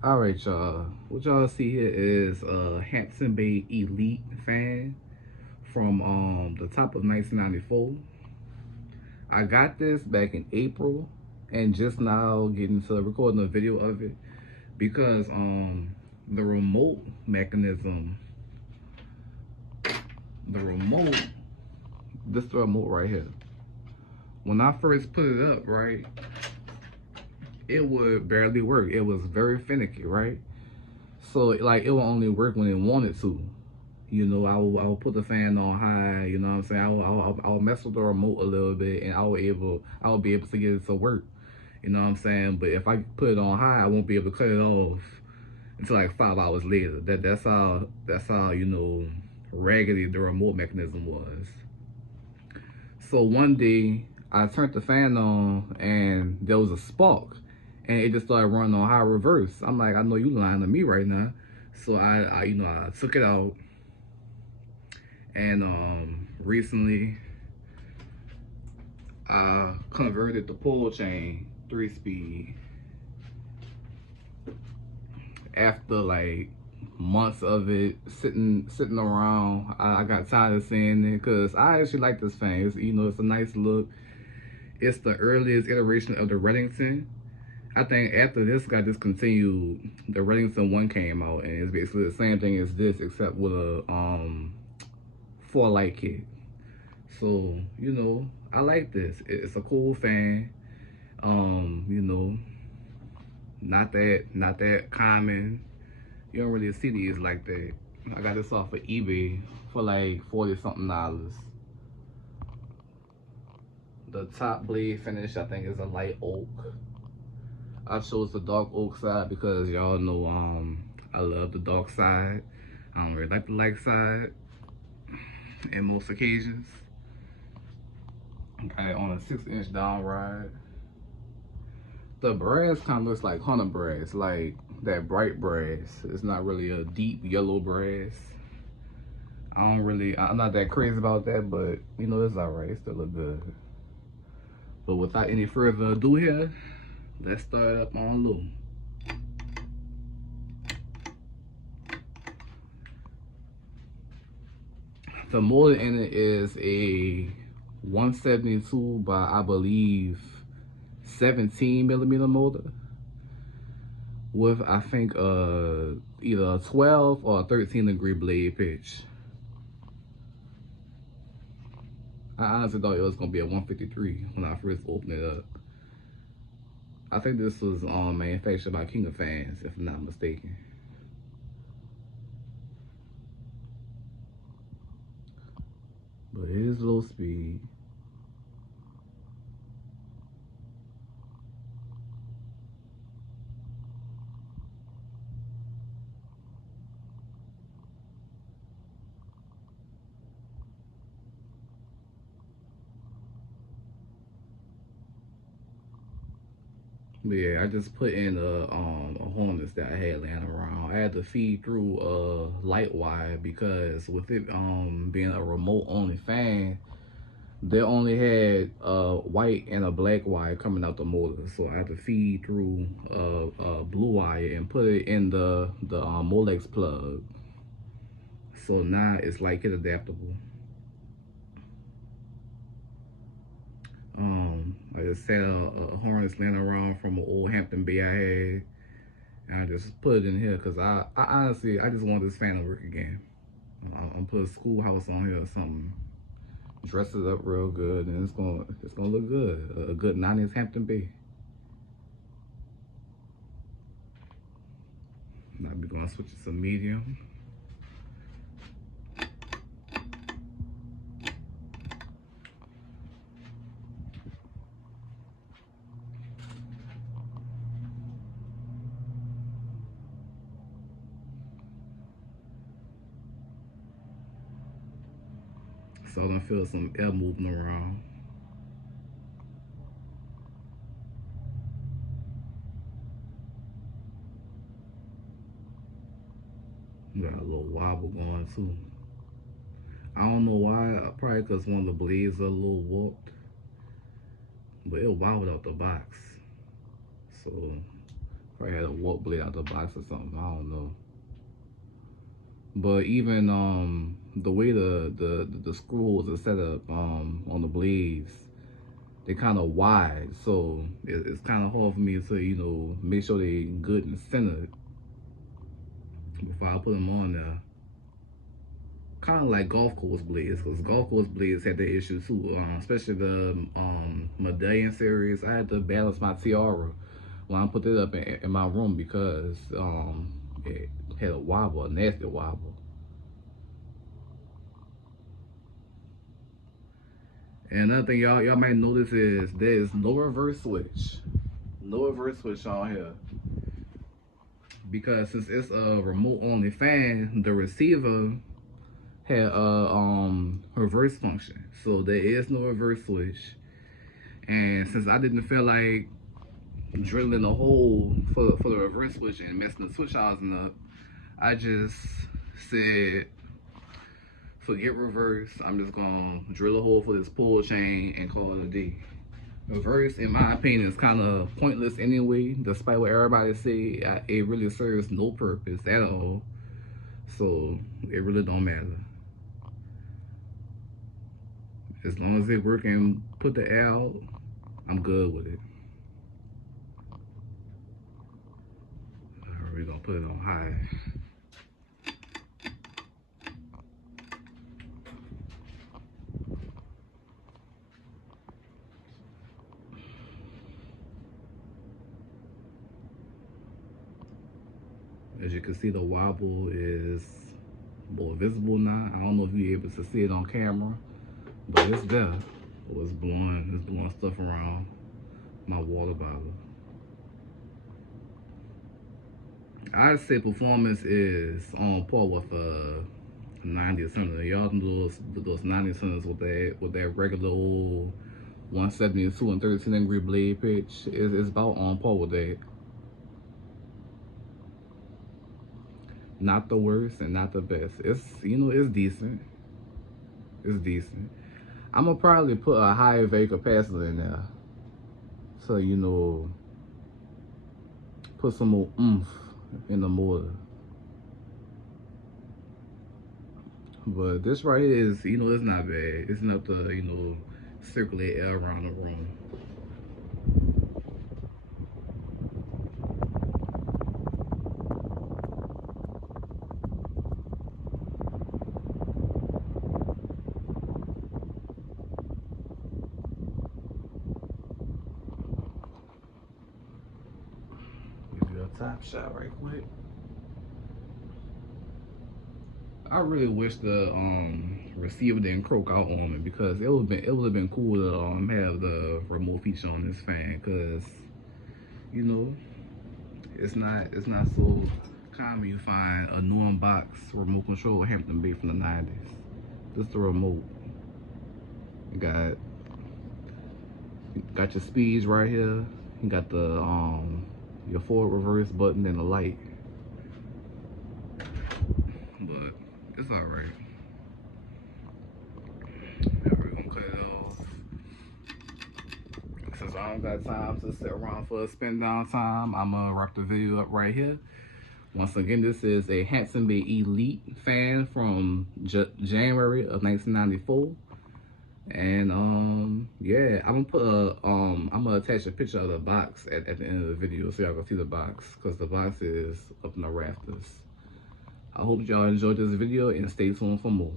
All right, y'all. What y'all see here is a Hampton Bay Elite fan from the top of 1994. I got this back in April, and just now getting to recording a video of it because the remote mechanism, the remote, this the remote right here. When I first put it up, right, it would barely work. It was very finicky, right? So like it would only work when it wanted to. You know, I will put the fan on high. You know what I'm saying? I will mess with the remote a little bit, and I will be able to get it to work. You know what I'm saying? But if I put it on high, I won't be able to cut it off until like 5 hours later. That's how you know raggedy the remote mechanism was. So one day I turned the fan on and there was a spark, and it just started running on high reverse. I'm like, I know you lying to me right now. So I took it out, and recently I converted the pull chain 3-speed after like months of it sitting around. I got tired of seeing it because I actually like this fan. It's a nice look. It's the earliest iteration of the Reddington. I think after this got discontinued, the Reddington 1 came out, and it's basically the same thing as this except with a 4 light kit. So, I like this. It's a cool fan. You know, not that common. You don't really see these like that. I got this off of eBay for like 40 something dollars. The top blade finish I think is a light oak. I chose the dark oak side because y'all know I love the dark side. I don't really like the light side in most occasions. Got it on a 6-inch down ride. The brass kind of looks like hunter brass, like that bright brass. It's not really a deep yellow brass. I'm not that crazy about that, but it's alright. It still look good. But without any further ado here, let's start up on low. The motor in it is a 172 by, I believe, 17mm motor with, I think, either a 12 or a 13-degree blade pitch. I honestly thought it was gonna be a 153 when I first opened it up. I think this was manufactured by King of Fans, if I'm not mistaken. But it is low speed. But yeah, I just put in a harness that I had laying around. I had to feed through a light wire because with it being a remote only fan, they only had a white and a black wire coming out the motor. So I had to feed through a blue wire and put it in the Molex plug. So now it's light kit adaptable. I just had a harness laying around from an old Hampton Bay I had, and I just put it in here because I honestly I just want this fan to work again. I'm gonna put a schoolhouse on here or something, dress it up real good, and it's gonna look good. A good 90s Hampton Bay. Now we're gonna switch it to medium. So I'm gonna feel some air moving around. Got a little wobble going too. I don't know why, probably because one of the blades are a little warped, but it wobbled out the box. So Probably had a warp blade out the box or something. I don't know. But even the way the screws are set up on the blades, they're kind of wide, so it's kind of hard for me to, you know, make sure they're good and centered before I put them on there. Kind of like golf course blades, because golf course blades had that issue too, especially the Medallion series. I had to balance my tiara when I put it up in my room because it had a wobble, a nasty wobble. And another thing y'all might notice is there's no reverse switch. No reverse switch on here. Because since it's a remote only fan, the receiver had a reverse function. So there is no reverse switch. And since I didn't feel like drilling a hole for the reverse switch and messing the switch housing up, I just said, forget reverse. I'm just gonna drill a hole for this pull chain and call it a day. Reverse, in my opinion, is kind of pointless anyway. Despite what everybody say, it really serves no purpose at all. So it really don't matter. As long as it work and put the air out, I'm good with it. We're gonna put it on high. As you can see, the wobble is more visible now. I don't know if you're able to see it on camera, but it's there. It's blowing stuff around my water bottle. I'd say performance is on par with a 90 center. Y'all know those 90 centers with that regular old 172 and 13-degree blade pitch. It's about on par with that. Not the worst and not the best. It's, you know, it's decent. It's decent. I'm gonna probably put a higher vac capacitor in there, so, you know, put some more oomph in the motor. But this right here is, you know, it's not bad. It's enough to, you know, circulate air around the room. Top shot right quick. I really wish the receiver didn't croak out on me, because it would have been cool to have the remote feature on this fan, because, you know, it's not so common you find a new unbox remote control Hampton made from the 90s. This is the remote. You got your speeds right here. You got the your forward reverse button and the light. But it's alright. We're gonna cut it off. Since I don't got time to sit around for a spin down time, I'm gonna wrap the video up right here. Once again, this is a Hampton Bay Elite fan from January of 1994. And yeah, I'm gonna attach a picture of the box at the end of the video so y'all can see the box, because the box is up in the rafters. I hope y'all enjoyed this video and stay tuned for more.